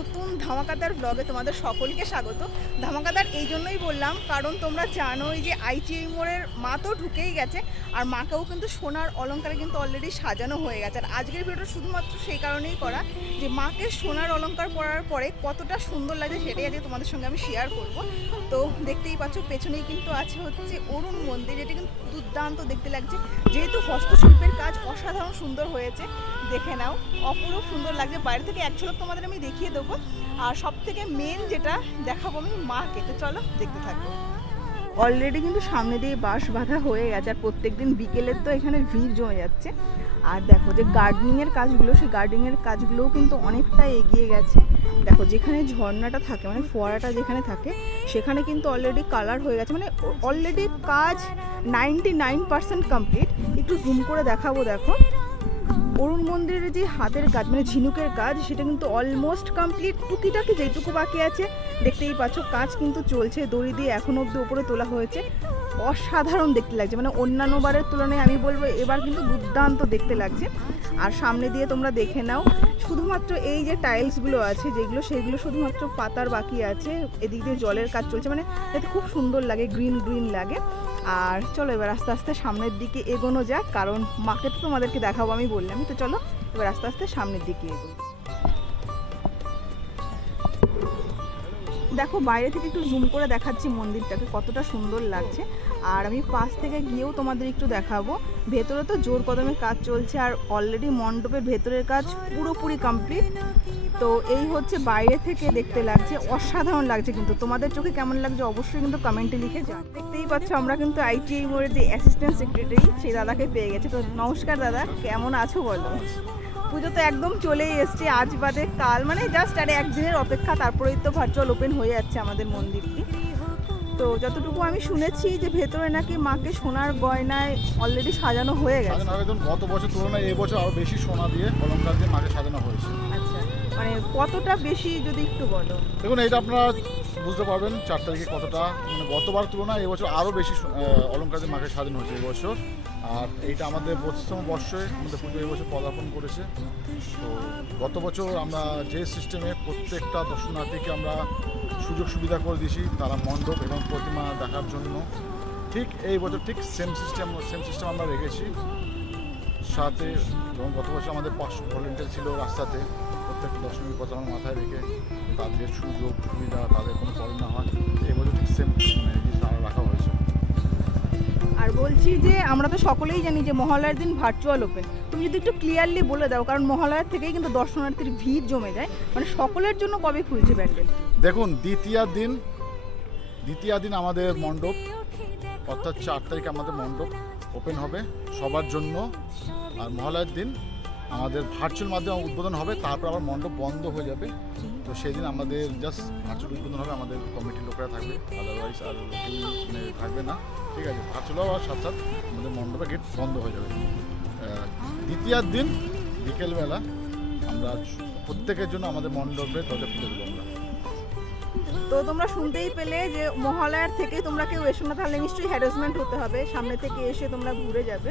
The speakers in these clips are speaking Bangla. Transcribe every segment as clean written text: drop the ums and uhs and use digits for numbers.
নতুন ধামাকাদার ব্লগে তোমাদের সকলকে স্বাগত। ধামাকাদার এই জন্যই বললাম কারণ তোমরা জানোই যে আইটিআই মোড়ের মা তো ঢুকেই গেছে, আর মাকেও কিন্তু সোনার অলংকারে কিন্তু অলরেডি সাজানো হয়ে গেছে। আর আজকের ভিডিওটা শুধুমাত্র সেই কারণেই করা যে মাকে সোনার অলংকার পরার পরে কতটা সুন্দর লাগে সেটাই আজকে তোমাদের সঙ্গে আমি শেয়ার করব। তো দেখতেই পাচ্ছ পেছনেই কিন্তু আছে হচ্ছে অরুণ মন্দির, যেটা কিন্তু দুর্দান্ত দেখতে লাগছে, যেহেতু হস্তশিল্পের কাজ অসাধারণ সুন্দর হয়েছে। দেখে নাও, অপূর্ব সুন্দর লাগছে। বাইরে থেকে এক ঝলক তোমাদের আমি দেখিয়ে দেবো, আর সব থেকে মেন যেটা দেখাবো আমি মাকে। তো চলো দেখতে থাকবো। অলরেডি কিন্তু সামনে দিয়ে বাঁশ বাঁধা হয়ে গেছে, আর প্রত্যেকদিন বিকেলের তো এখানে ভিড় জমে যাচ্ছে। আর দেখো যে গার্ডেনিংয়ের কাজগুলো, সেই গার্ডেনিংয়ের কাজগুলোও কিন্তু অনেকটা এগিয়ে গেছে। দেখো যেখানে ঝর্ণাটা থাকে, মানে ফোয়ারাটা যেখানে থাকে, সেখানে কিন্তু অলরেডি কালার হয়ে গেছে, মানে অলরেডি কাজ 99% কমপ্লিট। একটু জুম করে দেখাবো। দেখো অরুণ মন্দিরের যে হাতের কাজ, মানে ঝিনুকের কাজ, সেটা কিন্তু অলমোস্ট কমপ্লিট। টুকিটাকি যেটুকু বাকি আছে দেখতেই পাচ্ছ, কাজ কিন্তু চলছে। দড়ি দিয়ে এখনো অব্দি উপরে তোলা হয়েছে। অসাধারণ দেখতে লাগছে, মানে অন্যান্য বারের তুলনায় আমি বলবো এবার কিন্তু দুর্দান্ত দেখতে লাগছে। আর সামনে দিয়ে তোমরা দেখে নাও, শুধুমাত্র এই যে টাইলসগুলো আছে যেগুলো, সেগুলো শুধুমাত্র পাতার বাকি আছে। এদিক দিয়ে জলের কাজ চলছে, মানে যাতে খুব সুন্দর লাগে, গ্রিন গ্রিন লাগে। আর চলো এবার আস্তে আস্তে সামনের দিকে এগোনো যাক, কারণ মাকে তো তোমাদেরকে দেখাবো আমি বললামই। তো চলো এবার আস্তে আস্তে সামনের দিকে এগোই। দেখো বাইরে থেকে একটু জুম করে দেখাচ্ছি মন্দিরটাকে, কতটা সুন্দর লাগছে। আর আমি পাশ থেকে গিয়েও তোমাদের একটু দেখাবো। ভেতরে তো জোর কদমে কাজ চলছে, আর অলরেডি মণ্ডপের ভেতরের কাজ পুরোপুরি কমপ্লিট। তো এই হচ্ছে বাইরে থেকে দেখতে লাগছে, অসাধারণ লাগছে। কিন্তু তোমাদের চোখে কেমন লাগছে অবশ্যই কিন্তু কমেন্টে লিখে যান। দেখতেই পাচ্ছ আমরা কিন্তু আইটিআই মোড়ের যে অ্যাসিস্ট্যান্ট সেক্রেটারি, সেই দাদাকে পেয়ে গেছে। তো নমস্কার দাদা, কেমন আছো বলো? পুজো তো একদম চলেই এসছে, আজ বাদে কাল, মানে জাস্ট আর একদিনের অপেক্ষা, তারপরেই তো ভার্চুয়াল ওপেন হয়ে যাচ্ছে আমাদের মন্দিরটি। তো যতটুকু আমি শুনেছি যে ভেতরে নাকি মাকে সোনার গয়নায় অলরেডি সাজানো হয়ে গেছে। গত বছর তুলনায় এবছর আরো বেশি সোনা দিয়ে অলংকার দিয়ে মাকে সাজানো হয়েছে। আচ্ছা, মানে কতটা বেশি যদি একটু বলো। দেখুন এটা আপনারা বুঝতে পারবেন 4 তারিখে কতটা, মানে গতবার তুলনায় এবছর আরও বেশি অলংকার দিয়ে মাকে সাজানো হয়েছে এবছর। আর এইটা আমাদের 25তম বর্ষে আমাদের পুজো এবছর পদার্পণ করেছে। তো গত বছর আমরা যে সিস্টেমে প্রত্যেকটা দর্শনার্থীকে আমরা সুযোগ সুবিধা করে দিয়েছি, তারা মণ্ডপ এবং প্রতিমা দেখার জন্য, ঠিক এই বছর ঠিক সেম সিস্টেম আমরা রেখেছি সাথে। এবং গত বছর আমাদের 500 ভলেন্টিয়ার ছিল রাস্তাতে, প্রত্যেকটা দর্শনের কথা আমরা মাথায় রেখে তাদের সুযোগ সুবিধা, তাদের কোনো প্রবলেম না হয়, এই বছর ঠিক সেম রাখা হয়েছে। আর বলছি যে আমরা তো সকলেই জানি যে মহালয়ার দিন ভার্চুয়াল ওপেন, তুমি যদি একটু ক্লিয়ারলি বলে দাও, কারণ মহালয়ার থেকেই কিন্তু দর্শনার্থীর ভিড় জমে যায়, মানে সকলের জন্য কবে খুলছে প্যান্ডেল? দেখুন দ্বিতীয় দিন আমাদের মণ্ডপ, অর্থাৎ 4 তারিখ আমাদের মণ্ডপ ওপেন হবে সবার জন্য। আর মহালয়ার দিন আমাদের ভার্চুয়াল মাধ্যমে উদ্বোধন হবে, তারপর আবার মণ্ডপ বন্ধ হয়ে যাবে। তো সেই দিন আমাদের জাস্ট ভার্চুয়াল উদ্বোধন হবে, আমাদের কমিটির লোকেরা থাকবে, আদারওয়াইজ আর কেউ থাকবে না। ঠিক আছে, ভার্চুয়াল হওয়ার সাথে সাথে আমাদের মণ্ডপের গেট বন্ধ হয়ে যাবে। দ্বিতীয় দিন বিকেলবেলা আমরা প্রত্যেকের জন্য আমাদের মণ্ডপে দরজা খুলে দেবো আমরা। তো তোমরা শুনতেই পেলে যে মহালয়ার থেকে তোমরা কেউ এসো না, তাহলে নিশ্চয়ই হ্যারাসমেন্ট হতে হবে, সামনে থেকে এসে তোমরা ঘুরে যাবে।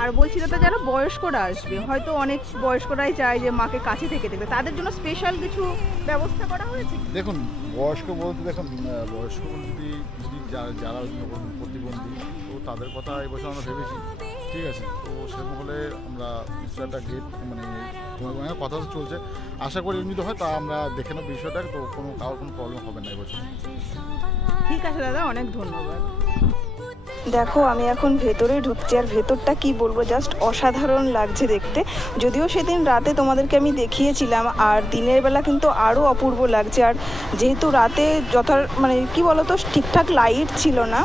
আর বলছি তো যারা বয়স্করা আসবে, হয়তো অনেক বয়স্করাই চায় যে মাকে কাছে থেকে দেখবে, তাদের জন্য স্পেশাল কিছু ব্যবস্থা করা হয়েছে। দেখুন বয়স্ক বলতে, দেখুন বয়স্ক যদি যারা প্রতিবন্ধী, তো তাদের কথা এবছর আমরা ভেবেছি। ঠিক আছে, তো সেরকম হলে আমরা কিছু একটা গেট, মানে কথা তো চলছে, আশা করি এমনিতে হয়, তা আমরা দেখে নেব বিষয়টা। তো কারোর কোনো প্রবলেম হবে না এবছর। ঠিক আছে দাদা, অনেক ধন্যবাদ। দেখো আমি এখন ভেতরে ঢুকছি, আর ভেতরটা কি বলবো, জাস্ট অসাধারণ লাগছে দেখতে। যদিও সেদিন রাতে তোমাদেরকে আমি দেখিয়েছিলাম, আর দিনের বেলা কিন্তু আরও অপূর্ব লাগছে। আর যেহেতু রাতে মানে কি বলতো, ঠিকঠাক লাইট ছিল না,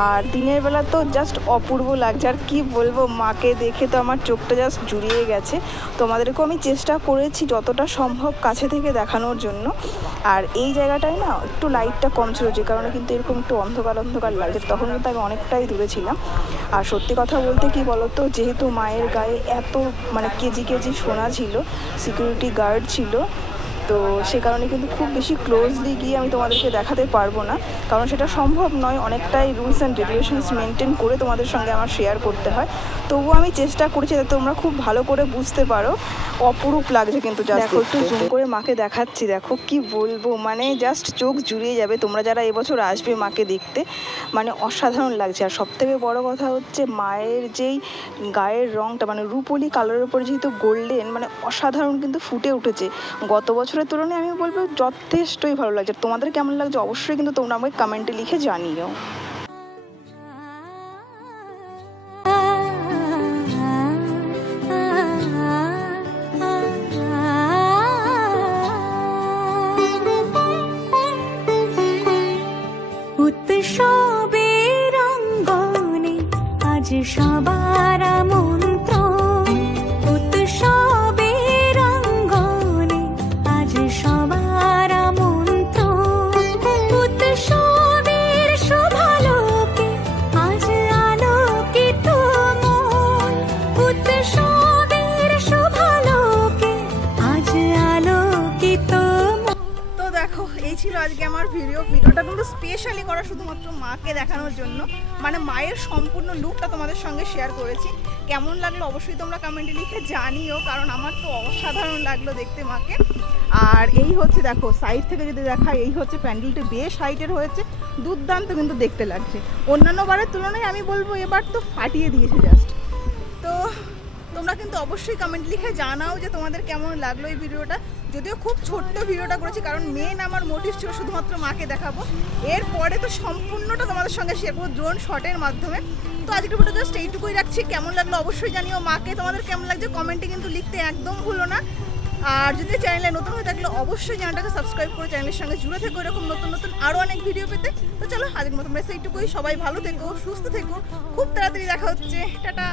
আর দিনের বেলা তো জাস্ট অপূর্ব লাগছে। আর কি বলবো, মাকে দেখে তো আমার চোখটা জাস্ট জুড়িয়ে গেছে। তোমাদেরকেও আমি চেষ্টা করেছি যতটা সম্ভব কাছে থেকে দেখানোর জন্য। আর এই জায়গাটায় না একটু লাইটটা কম ছিল, যে কারণে কিন্তু এরকম একটু অন্ধকার লাগছে। তখন কিন্তু আমি অনেকটাই দূরে ছিলাম। আর সত্যি কথা বলতে কি বলতো, যেহেতু মায়ের গায়ে এত মানে কেজি সোনা ছিল, সিকিউরিটি গার্ড ছিল, তো সে কারণে কিন্তু খুব বেশি ক্লোজলি গিয়ে আমি তোমাদেরকে দেখাতে পারবো না, কারণ সেটা সম্ভব নয়, অনেকটাই রুলস অ্যান্ড রেগুলেশনস মেনটেন করে তোমাদের সঙ্গে আমার শেয়ার করতে হয়। তবুও আমি চেষ্টা করছি যাতে তোমরা খুব ভালো করে বুঝতে পারো। অপরূপ লাগছে কিন্তু, দেখো একটু জুম করে মাকে দেখাচ্ছি, দেখো কি বলবো, মানে জাস্ট চোখ জুড়িয়ে যাবে তোমরা যারা এবছর আসবে মাকে দেখতে, মানে অসাধারণ লাগছে। আর সবথেকে বড় কথা হচ্ছে মায়ের যেই গায়ের রঙটা, মানে রূপোলি কালারের উপর যেহেতু গোল্ডেন, মানে অসাধারণ কিন্তু ফুটে উঠেছে। গত বছরের তুলনায় আমি বলবো যথেষ্টই ভালো লাগছে। তোমাদের কেমন লাগছে অবশ্যই কিন্তু তোমরা আমাকে কমেন্টে লিখে জানিও। উৎসবের অঙ্গনে আজ সবার আমন্ত্রণ, উৎসবের অঙ্গনে আজ সবার আমন্ত্রণ, উৎসবের শোভালোকে আজ আলোকিত মন, উৎসবের শোভালোকে আজ আলোকিত মন। তো দেখো এই ছিল আজকে আমার ভিডিওটা কিন্তু স্পেশালি করা শুধুমাত্র মাকে দেখানোর জন্য, মানে মায়ের সম্পূর্ণ লুকটা তোমাদের সঙ্গে শেয়ার করেছি। কেমন লাগলো অবশ্যই তোমরা কমেন্টে লিখে জানিও, কারণ আমার তো অসাধারণ লাগলো দেখতে মাকে। আর এই হচ্ছে দেখো সাইড থেকে যদি দেখা, এই হচ্ছে প্যান্ডেলটা বেশ হাইটের হয়েছে, দুর্দান্ত কিন্তু দেখতে লাগছে। অন্যান্য বারের তুলনায় আমি বলবো এবার তো ফাটিয়ে দিয়েছে জাস্ট। তো তোমরা কিন্তু অবশ্যই কমেন্ট লিখে জানাও যে তোমাদের কেমন লাগলো এই ভিডিওটা। যদিও খুব ছোট্ট ভিডিওটা করেছি, কারণ মেন আমার মোটিভ ছিল শুধুমাত্র মাকে দেখাবো, এরপরে তো সম্পূর্ণটা তোমাদের সঙ্গে শেয়ার করবো ড্রোন শটের মাধ্যমে। তো আজকের ভিডিও জাস্ট এইটুকুই রাখছি। কেমন লাগলো অবশ্যই জানিও, মাকে তোমাদের কেমন লাগছে কমেন্টে কিন্তু লিখতে একদম ভুলো না। আর যদি চ্যানেলে নতুন হয়ে থাকলে অবশ্যই চ্যানেলটাকে সাবস্ক্রাইব করে চ্যানেলের সঙ্গে জুড়ে থেকো এরকম নতুন নতুন আরও অনেক ভিডিও পেতে। তো চলো আজকের মতো বেশ এইটুকুই, সবাই ভালো থেকো, সুস্থ থেকো, খুব তাড়াতাড়ি দেখা হচ্ছে, টাটা।